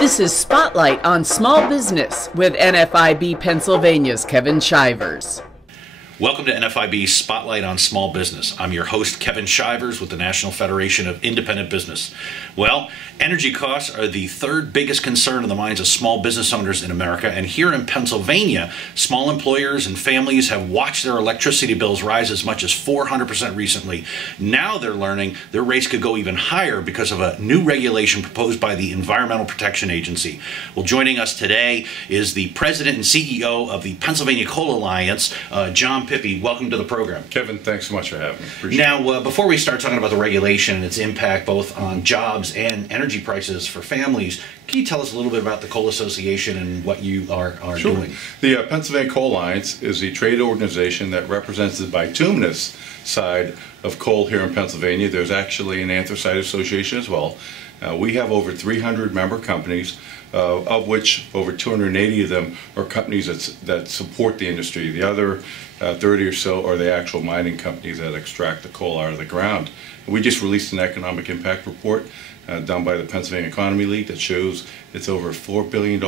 This is Spotlight on Small Business with NFIB Pennsylvania's Kevin Shivers. Welcome to NFIB Spotlight on Small Business. I'm your host, Kevin Shivers, with the National Federation of Independent Business. Well, energy costs are the third biggest concern in the minds of small business owners in America, and here in Pennsylvania, small employers and families have watched their electricity bills rise as much as 400% recently. Now they're learning their rates could go even higher because of a new regulation proposed by the Environmental Protection Agency. Well, joining us today is the President and CEO of the Pennsylvania Coal Alliance, John Pippy. Welcome to the program. Kevin, thanks so much for having me. Appreciate it. Before we start talking about the regulation and its impact both on jobs and energy prices for families, can you tell us a little bit about the Coal Association and what you are Sure. doing? The Pennsylvania Coal Alliance is a trade organization that represents the bituminous side of coal here in Pennsylvania. There's actually an anthracite association as well. We have over 300 member companies, of which over 280 of them are companies that support the industry. The other 30 or so are the actual mining companies that extract the coal out of the ground. We just released an economic impact report done by the Pennsylvania Economy League that shows it's over a $4 billion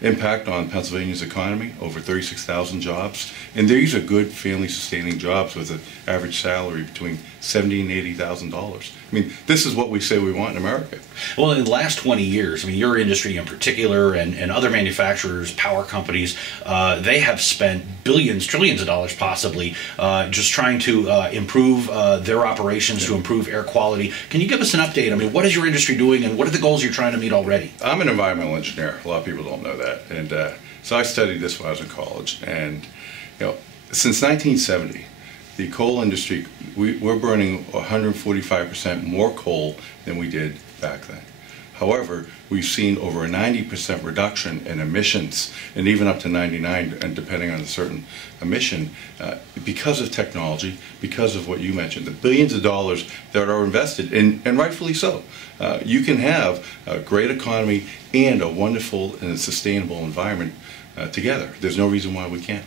impact on Pennsylvania's economy, over 36,000 jobs. And these are good family-sustaining jobs with an average salary between $70,000 and $80,000. I mean, this is what we say we want in America. Well, in the last 20 years, I mean, your industry in particular and other manufacturers, power companies, they have spent billions, trillions of dollars possibly just trying to improve their operations, to improve air quality. Can you give us an update? I mean, what is your industry doing and what are the goals you're trying to meet already? I'm an environmental engineer. A lot of people don't know that. And so I studied this when I was in college. And since 1970, the coal industry, we're burning 145% more coal than we did back then. However, we've seen over a 90% reduction in emissions, and even up to 99%, and depending on a certain emission, because of technology, because of what you mentioned, the billions of dollars that are invested, and rightfully so. You can have a great economy and a wonderful and sustainable environment together. There's no reason why we can't.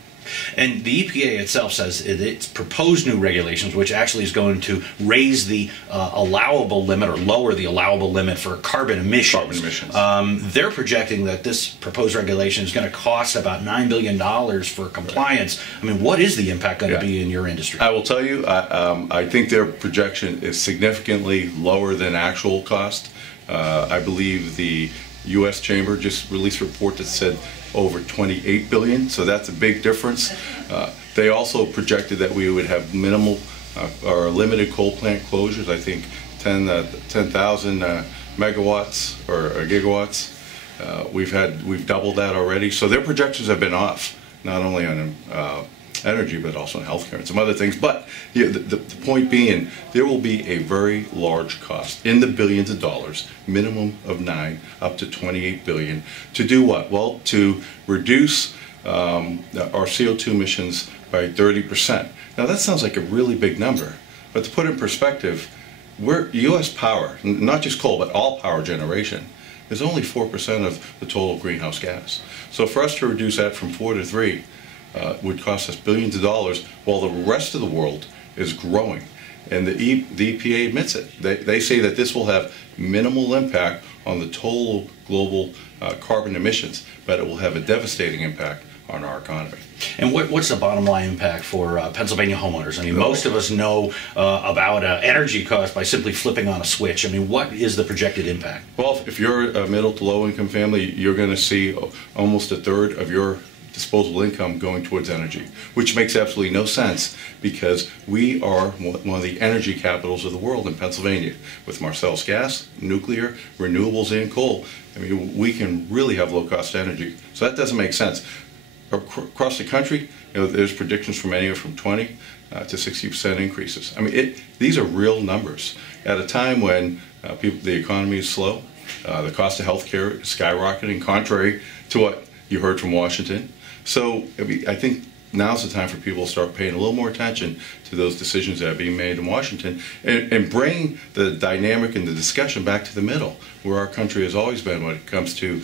And the EPA itself says it's proposed new regulations, which actually is going to raise the allowable limit or lower the allowable limit for carbon emissions. They're projecting that this proposed regulation is going to cost about $9 billion for compliance. I mean, what is the impact going to be in your industry? I will tell you, I think their projection is significantly lower than actual cost. I believe the U.S. Chamber just released a report that said over 28 billion, so that's a big difference. They also projected that we would have minimal or limited coal plant closures. I think 10,000 megawatts or gigawatts. We've doubled that already. So their projections have been off, not only on energy, but also in healthcare and some other things. But the point being, there will be a very large cost in the billions of dollars, minimum of 9 up to 28 billion, to do what? Well, to reduce our CO2 emissions by 30%. Now that sounds like a really big number, but to put it in perspective, U.S. power, not just coal, but all power generation, is only 4% of the total greenhouse gas. So for us to reduce that from 4 to 3, would cost us billions of dollars, while the rest of the world is growing. And the EPA admits it. They say that this will have minimal impact on the total global carbon emissions, but it will have a devastating impact on our economy. And what's the bottom line impact for Pennsylvania homeowners? I mean, most of us know about energy costs by simply flipping on a switch. I mean, what is the projected impact? Well, if you're a middle to low income family, you're going to see almost a third of your disposable income going towards energy, which makes absolutely no sense because we are one of the energy capitals of the world in Pennsylvania with Marcellus gas, nuclear, renewables, and coal. I mean, we can really have low-cost energy. So that doesn't make sense. Across the country, there's predictions from anywhere from 20 to 60% increases. I mean, these are real numbers. At a time when the economy is slow, the cost of healthcare is skyrocketing, contrary to what you heard from Washington. So I think now's the time for people to start paying a little more attention to those decisions that are being made in Washington, and bring the dynamic and the discussion back to the middle, where our country has always been when it comes to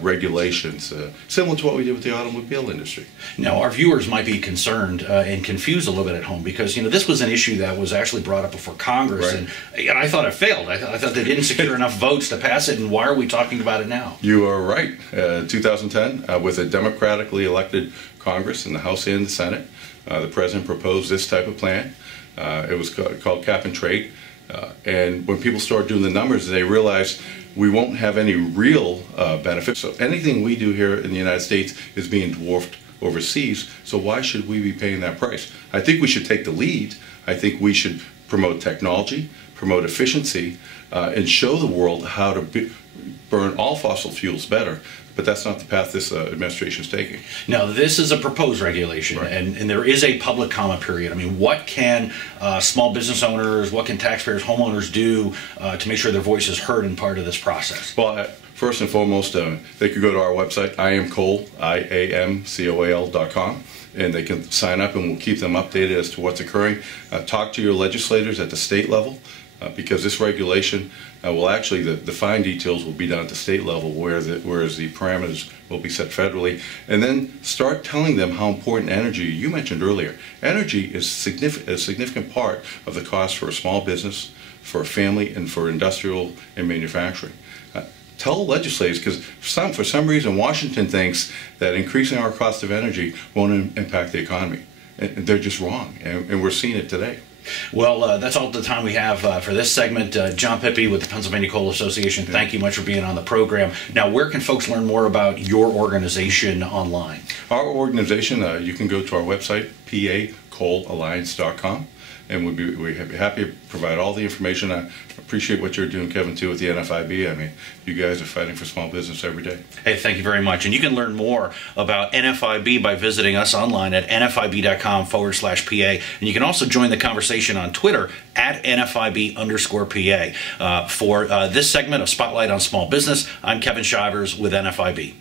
regulations, similar to what we did with the automobile industry. Now, our viewers might be concerned and confused a little bit at home because, this was an issue that was actually brought up before Congress, right. and I thought it failed. I thought they didn't secure enough votes to pass it, and why are we talking about it now? You are right. 2010, with a democratically elected Congress in the House and the Senate, the President proposed this type of plan. It was called Cap and Trade. And when people start doing the numbers, they realize we won't have any real benefits. So anything we do here in the United States is being dwarfed overseas. So why should we be paying that price? I think we should take the lead. I think we should promote technology, promote efficiency, and show the world how to burn all fossil fuels better. But that's not the path this administration is taking. Now, this is a proposed regulation, right. and there is a public comment period. I mean, what can small business owners, what can taxpayers, homeowners do to make sure their voice is heard in part of this process? Well, first and foremost, they could go to our website, iamcoal.com, and they can sign up, and we'll keep them updated as to what's occurring. Talk to your legislators at the state level. Because this regulation will actually, the fine details will be done at the state level, whereas the parameters will be set federally. And then start telling them how important energy, you mentioned earlier, energy is a significant part of the cost for a small business, for a family, and for industrial and manufacturing. Tell legislators, because for some reason Washington thinks that increasing our cost of energy won't impact the economy. And they're just wrong, and we're seeing it today. Well, that's all the time we have for this segment. John Pippy with the Pennsylvania Coal Association, thank you much for being on the program. Now, where can folks learn more about your organization online? Our organization, you can go to our website, pacoalalliance.com, and we'd be happy to provide all the information. I appreciate what you're doing, Kevin, too, with the NFIB. I mean, you guys are fighting for small business every day. Hey, thank you very much. And you can learn more about NFIB by visiting us online at nfib.com/PA. And you can also join the conversation on Twitter at NFIB_PA. For this segment of Spotlight on Small Business, I'm Kevin Shivers with NFIB.